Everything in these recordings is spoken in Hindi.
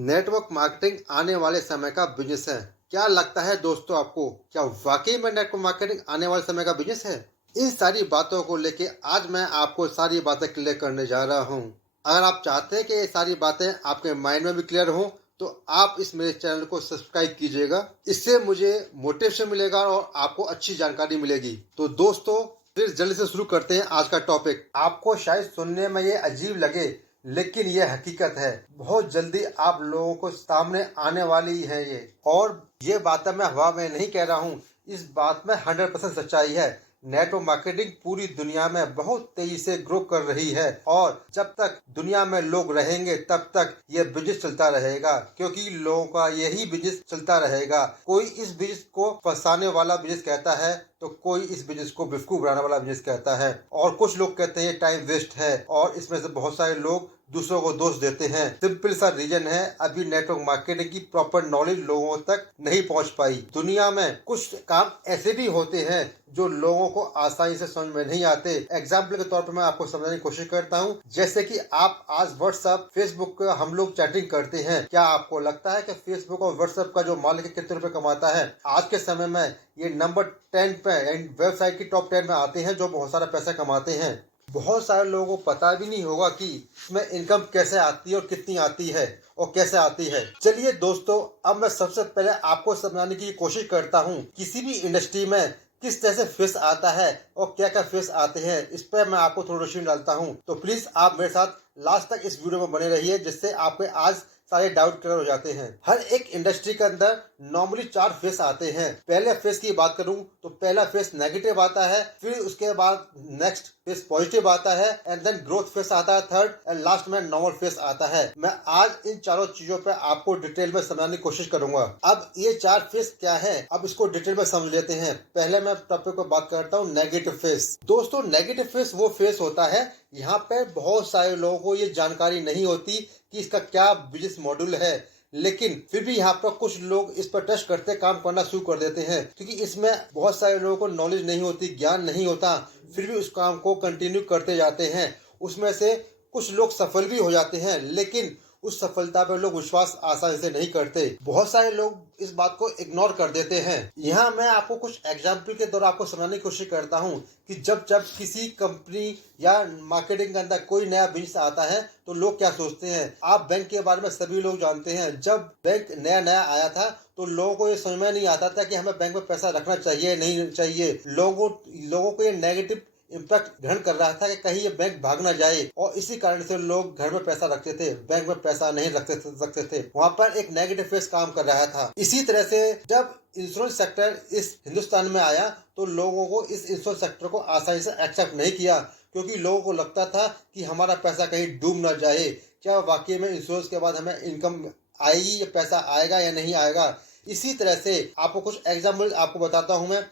नेटवर्क मार्केटिंग आने वाले समय का बिजनेस है। क्या लगता है दोस्तों आपको, क्या वाकई में नेटवर्क मार्केटिंग आने वाले समय का बिजनेस है? इन सारी बातों को लेके आज मैं आपको सारी बातें क्लियर करने जा रहा हूँ। अगर आप चाहते हैं कि ये सारी बातें आपके माइंड में भी क्लियर हो तो आप इस मेरे चैनल को सब्सक्राइब कीजिएगा। इससे मुझे मोटिवेशन मिलेगा और आपको अच्छी जानकारी मिलेगी। तो दोस्तों, फिर जल्दी से शुरू करते हैं आज का टॉपिक। आपको शायद सुनने में ये अजीब लगे, लेकिन ये हकीकत है। बहुत जल्दी आप लोगों को सामने आने वाली है ये, और ये बातें मैं हवा में नहीं कह रहा हूँ। इस बात में 100% सच्चाई है। नेटवर्क मार्केटिंग पूरी दुनिया में बहुत तेजी से ग्रो कर रही है, और जब तक दुनिया में लोग रहेंगे तब तक ये बिजनेस चलता रहेगा, क्योंकि लोगों का यही बिजनेस चलता रहेगा। कोई इस बिजनेस को फंसाने वाला बिजनेस कहता है, तो कोई इस बिजनेस को बेवकूफ बनाने वाला बिजनेस कहता है, और कुछ लोग कहते हैं टाइम वेस्ट है, और इसमें से बहुत सारे लोग दूसरों को दोष देते हैं। सिंपल सा रीजन है, अभी नेटवर्क मार्केटिंग की प्रॉपर नॉलेज लोगों तक नहीं पहुंच पाई। दुनिया में कुछ काम ऐसे भी होते हैं जो लोगों को आसानी से समझ में नहीं आते। एग्जाम्पल के तौर पर मैं आपको समझाने की कोशिश करता हूँ। जैसे कि आप आज व्हाट्सएप, फेसबुक पे हम लोग चैटिंग करते हैं। क्या आपको लगता है कि फेसबुक और व्हाट्सएप का जो मालिक है कितने रुपए कमाता है? आज के समय में ये नंबर 10 पे वेबसाइट की टॉप 10 में आते हैं जो बहुत सारा पैसा कमाते हैं। बहुत सारे लोगों को पता भी नहीं होगा कि इसमें इनकम कैसे आती है और कितनी आती है और कैसे आती है। चलिए दोस्तों, अब मैं सबसे पहले आपको समझाने की कोशिश करता हूँ किसी भी इंडस्ट्री में किस तरह से फेस आता है और क्या क्या फेस आते हैं। इस पर मैं आपको थोड़ी रोशनी डालता हूँ, तो प्लीज आप मेरे साथ लास्ट तक इस वीडियो में बने रहिए, जिससे आपके आज सारे डाउट क्लियर हो जाते हैं। हर एक इंडस्ट्री के अंदर नॉर्मली 4 फेस आते हैं। पहले फेस की बात करूं तो पहला फेस नेगेटिव आता है, फिर उसके बाद नेक्स्ट फेस पॉजिटिव आता है, एंड देन ग्रोथ फेस आता है थर्ड, एंड लास्ट में नॉर्मल फेस आता है। मैं आज इन चारों चीजों पे आपको डिटेल में समझाने की कोशिश करूंगा। अब ये 4 फेस क्या है, अब इसको डिटेल में समझ लेते हैं। पहले मैं टॉपिक पर बात करता हूँ नेगेटिव फेस। दोस्तों, नेगेटिव फेस वो फेस होता है यहाँ पे बहुत सारे लोगों को ये जानकारी नहीं होती कि इसका क्या बिजनेस मॉड्यूल है, लेकिन फिर भी यहाँ पर कुछ लोग इस पर ट्रस्ट करते काम करना शुरू कर देते हैं, क्योंकि इसमें बहुत सारे लोगों को नॉलेज नहीं होती, ज्ञान नहीं होता, फिर भी उस काम को कंटिन्यू करते जाते हैं। उसमें से कुछ लोग सफल भी हो जाते हैं, लेकिन उस सफलता पर लोग विश्वास आसानी से नहीं करते। बहुत सारे लोग इस बात को इग्नोर कर देते हैं। यहाँ मैं आपको कुछ एग्जाम्पल के द्वारा आपको समझाने की कोशिश करता हूँ कि जब जब किसी कंपनी या मार्केटिंग के अंदर कोई नया बिजनेस आता है तो लोग क्या सोचते हैं। आप बैंक के बारे में सभी लोग जानते हैं। जब बैंक नया नया आया था तो लोगों को ये समझ में नहीं आता था कि हमें बैंक में पैसा रखना चाहिए नहीं चाहिए। लोगों को ये नेगेटिव इम्पैक्ट ग्रहण कर रहा था कि कहीं ये बैंक भाग ना जाए, और इसी कारण से लोग घर में पैसा रखते थे, बैंक में पैसा नहीं रखते थे। वहाँ पर एक नेगेटिव फेस काम कर रहा था। इसी तरह से जब इंश्योरेंस सेक्टर इस हिंदुस्तान में आया तो लोगों को इस इंश्योरेंस सेक्टर को आसानी से एक्सेप्ट नहीं किया, क्योंकि लोगों को लगता था कि हमारा पैसा कहीं डूब ना जाए। क्या वाकई में इंश्योरेंस के बाद हमें इनकम आएगी या पैसा आएगा या नहीं आएगा। इसी तरह से आपको कुछ एग्जाम्पल आपको बताता हूं मैं।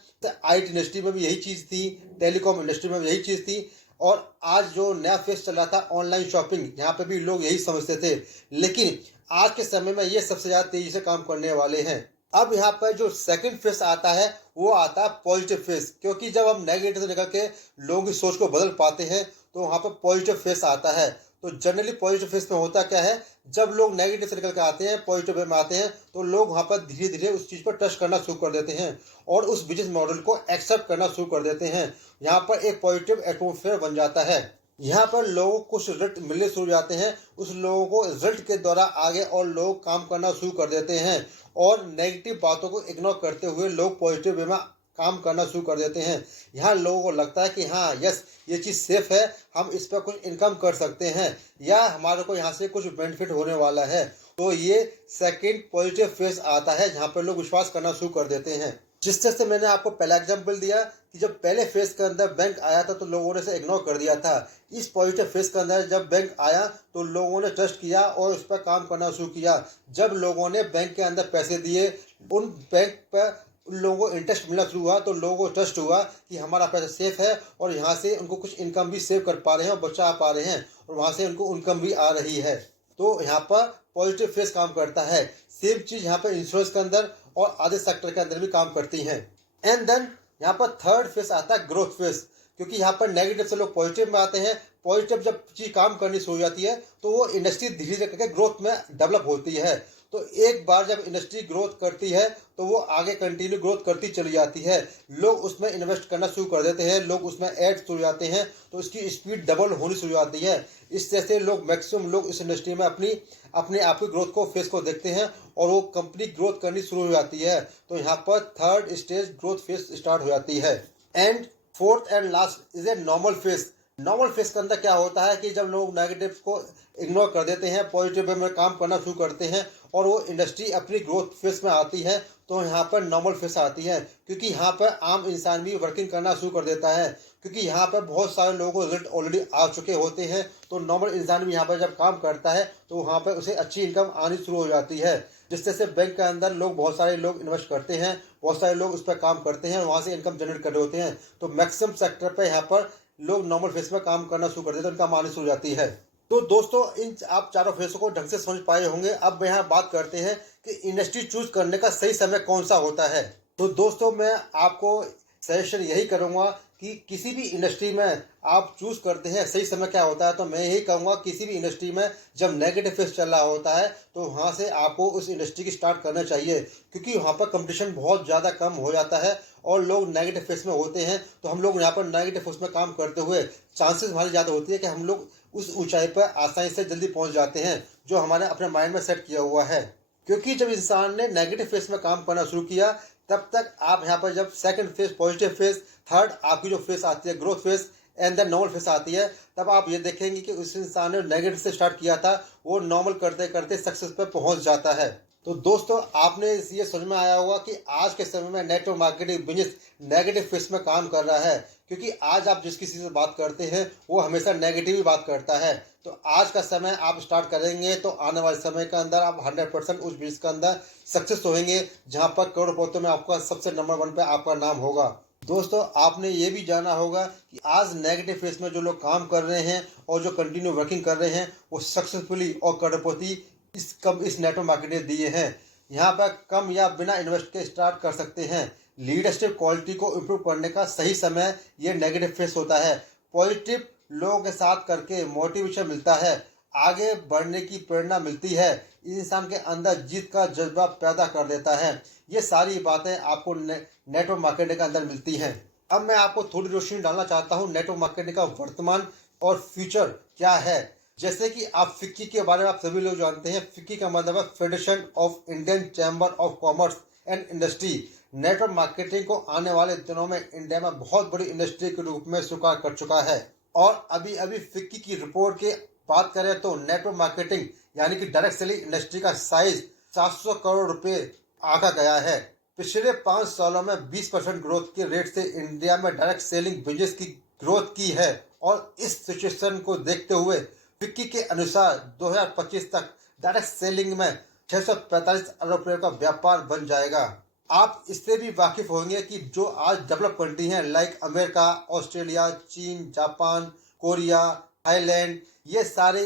आईटी इंडस्ट्री में भी यही चीज थी, टेलीकॉम इंडस्ट्री में भी यही चीज थी, और आज जो नया फेस चल रहा था ऑनलाइन शॉपिंग, यहाँ पे भी लोग यही समझते थे। लेकिन आज के समय में ये सबसे ज्यादा तेजी से काम करने वाले हैं। अब यहाँ पर जो सेकंड फेस आता है वो आता है पॉजिटिव फेस, क्योंकि जब हम नेगेटिव से निकल के लोगों की सोच को बदल पाते हैं तो वहाँ पर पॉजिटिव फेस आता है। तो जनरली पॉजिटिव फेस में होता क्या है, जब लोग नेगेटिव से निकल के आते हैं, पॉजिटिव वे में आते हैं, तो लोग वहां पर धीरे धीरे उस चीज पर ट्रस्ट करना शुरू कर देते हैं और उस बिजनेस मॉडल को एक्सेप्ट करना शुरू कर देते हैं। यहाँ पर एक पॉजिटिव एटमोसफेयर बन जाता है। यहाँ पर लोगों को कुछ रिजल्ट मिलने शुरू जाते हैं, उस लोगों को रिजल्ट के द्वारा आगे और लोग काम करना शुरू कर देते हैं, और नेगेटिव बातों को इग्नोर करते हुए लोग पॉजिटिव वे में काम करना शुरू कर देते हैं। यहाँ लोगों को लगता है कि हाँ यस, ये चीज सेफ है, हम इस पर कुछ इनकम कर सकते हैं, या हमारे को यहाँ से कुछ बेनिफिट होने वाला है। तो ये सेकंड पॉजिटिव फेस आता है जहाँ पर लोग विश्वास करना शुरू कर देते हैं। जिस तरह से मैंने आपको पहला एग्जाम्पल दिया कि जब पहले फेस के अंदर बैंक आया था तो लोगों ने इसे इग्नोर कर दिया था। इस पॉजिटिव फेस के अंदर जब बैंक आया तो लोगों ने ट्रस्ट किया और उस पर काम करना शुरू किया। जब लोगों ने बैंक के अंदर पैसे दिए, उन बैंक पर उन लोगों को इंटरेस्ट मिलना शुरू हुआ, तो लोगों को ट्रस्ट हुआ कि हमारा पैसा सेफ है, और यहाँ से उनको कुछ इनकम भी सेव कर पा रहे हैं और बचा पा रहे हैं, और वहाँ से उनको इनकम भी आ रही है। तो यहाँ पर पॉजिटिव फेस काम करता है। सेम चीज यहाँ पर इंश्योरेंस के अंदर और आधे सेक्टर के अंदर भी काम करती है। एंड देन यहाँ पर थर्ड फेस आता है ग्रोथ फेस, क्योंकि यहाँ पर नेगेटिव से लोग पॉजिटिव में आते हैं। पॉजिटिव जब चीज काम करनी शुरू हो जाती है तो वो इंडस्ट्री धीरे धीरे करके ग्रोथ में डेवलप होती है। तो एक बार जब इंडस्ट्री ग्रोथ करती है तो वो आगे कंटिन्यू ग्रोथ करती चली जाती है। लोग उसमें इन्वेस्ट करना शुरू कर देते हैं, लोग उसमें ऐड शुरू जाते हैं, तो उसकी स्पीड डबल होनी शुरू जाती है। इस तरह से लोग मैक्सिमम लोग इस इंडस्ट्री में अपने आप की ग्रोथ को फेस को देखते हैं और वो कंपनी ग्रोथ करनी शुरू हो जाती है। तो यहाँ पर third stage growth phase start हो जाती है। And fourth and last is a normal phase. Normal phase के अंदर क्या होता है कि जब लोग नेगेटिव को इग्नोर कर देते हैं, पॉजिटिव में काम करना शुरू करते हैं और वो इंडस्ट्री अपनी ग्रोथ फेज में आती है, तो यहाँ पर नॉर्मल फेज आती है। क्योंकि यहाँ पर आम इंसान भी वर्किंग करना शुरू कर देता है, क्योंकि यहाँ पर बहुत सारे लोगों को रिजल्ट ऑलरेडी आ चुके होते हैं। तो नॉर्मल इंसान भी यहाँ पर जब काम करता है तो वहाँ पर उसे अच्छी इनकम आनी शुरू हो जाती है, जिससे से बैंक के अंदर लोग बहुत सारे लोग इन्वेस्ट करते हैं, बहुत सारे लोग उस पर काम करते हैं, वहाँ से इनकम जनरेट कर रहे होते हैं। तो मैक्सिमम सेक्टर पर यहाँ पर लोग नॉर्मल फेज में काम करना शुरू कर देते हैं, इनकम आनी शुरू हो जाती है। तो दोस्तों इन आप चारों फेसों को ढंग से समझ पाए होंगे। अब यहाँ बात करते हैं कि इंडस्ट्री चूज करने का सही समय कौन सा होता है। तो दोस्तों मैं आपको सजेशन यही करूंगा कि किसी भी इंडस्ट्री में आप चूज करते हैं सही समय क्या होता है, तो मैं यही कहूँगा किसी भी इंडस्ट्री में जब नेगेटिव फेज चल रहा होता है तो वहाँ से आपको उस इंडस्ट्री की स्टार्ट करना चाहिए, क्योंकि वहाँ पर कंपटीशन बहुत ज़्यादा कम हो जाता है और लोग नेगेटिव फेज में होते हैं। तो हम लोग यहाँ पर नेगेटिव फेज में काम करते हुए चांसेस हमारी ज़्यादा होती है कि हम लोग उस ऊंचाई पर आसानी से जल्दी पहुँच जाते हैं जो हमारे अपने माइंड में सेट किया हुआ है। क्योंकि जब इंसान ने नेगेटिव फेज में काम करना शुरू किया तब तक आप यहाँ पर जब second phase positive phase, third आपकी जो फेज आती है growth phase and then normal phase आती है, तब आप ये देखेंगे कि उस इंसान ने नेगेटिव से स्टार्ट किया था वो नॉर्मल करते करते सक्सेस पे पहुंच जाता है। तो दोस्तों आपने ये समझ में आया होगा कि आज के समय में network marketing business negative phase में काम कर रहा है, क्योंकि आज आप जिस किसी से बात करते हैं वो हमेशा नेगेटिव ही बात करता है। तो आज का समय आप स्टार्ट करेंगे तो आने वाले समय के अंदर आप 100% उस बिजनेस के अंदर सक्सेस होंगे, जहां पर करोड़पतियों में आपका सबसे नंबर 1 पे आपका नाम होगा। दोस्तों आपने ये भी जाना होगा कि आज नेगेटिव फेज में जो लोग काम कर रहे हैं और जो कंटिन्यू वर्किंग कर रहे हैं वो सक्सेसफुली और करोड़पति इस नेटवर्क मार्केटिंग दिए हैं। यहाँ पर कम या बिना इन्वेस्ट के स्टार्ट कर सकते हैं। लीडरशिप क्वालिटी को इम्प्रूव करने का सही समय ये नेगेटिव फेज होता है। पॉजिटिव लोगों के साथ करके मोटिवेशन मिलता है, आगे बढ़ने की प्रेरणा मिलती है, इंसान के अंदर जीत का जज्बा पैदा कर देता है। ये सारी बातें आपको नेटवर्क मार्केटिंग के अंदर मिलती हैं। अब मैं आपको थोड़ी रोशनी डालना चाहता हूँ नेटवर्क मार्केटिंग का वर्तमान और फ्यूचर क्या है। जैसे कि आप फिक्की के बारे में आप सभी लोग जानते हैं। फिक्की का मतलब है federation of Indian chamber of commerce and industry. Network marketing को आने वाले दिनों में इंडिया में बहुत बड़ी इंडस्ट्री के रूप में स्वीकार कर चुका है। और अभी अभी फिक्की की रिपोर्ट की बात करें तो नेटवर्क मार्केटिंग यानी कि डायरेक्ट सेलिंग इंडस्ट्री का साइज 700 करोड़ रुपए आंका गया है। पिछले 5 सालों में 20% ग्रोथ के रेट से इंडिया में डायरेक्ट सेलिंग बिजनेस की ग्रोथ की है। और इस सिचुएशन को देखते हुए फिक्की के अनुसार 2025 तक डायरेक्ट सेलिंग में 645 अरब रुपए का व्यापार बन जाएगा। आप इससे भी वाकिफ होंगे कि जो आज डेवलप कंट्री हैं लाइक अमेरिका, ऑस्ट्रेलिया, चीन, जापान, कोरिया, थाईलैंड, ये सारे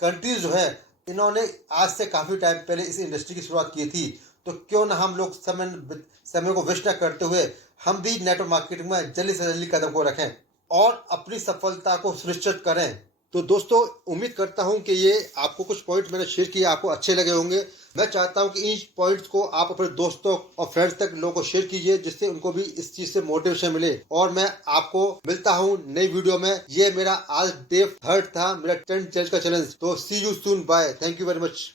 कंट्रीज जो है इन्होंने आज से काफ़ी टाइम पहले इस इंडस्ट्री की शुरुआत की थी। तो क्यों ना हम लोग समय को वेस्ट न करते हुए हम भी नेटवर्क मार्केटिंग में जल्दी से जल्दी कदम को रखें और अपनी सफलता को सुनिश्चित करें। तो दोस्तों उम्मीद करता हूं कि ये आपको कुछ पॉइंट मैंने शेयर किए आपको अच्छे लगे होंगे। मैं चाहता हूं कि इन पॉइंट्स को आप अपने दोस्तों और फ्रेंड्स तक लोगों को शेयर कीजिए, जिससे उनको भी इस चीज से मोटिवेशन मिले। और मैं आपको मिलता हूं नई वीडियो में। ये मेरा आज डे 3 था मेरा 10 चैलेंज का चैलेंज। तो see you soon, bye, thank you very much.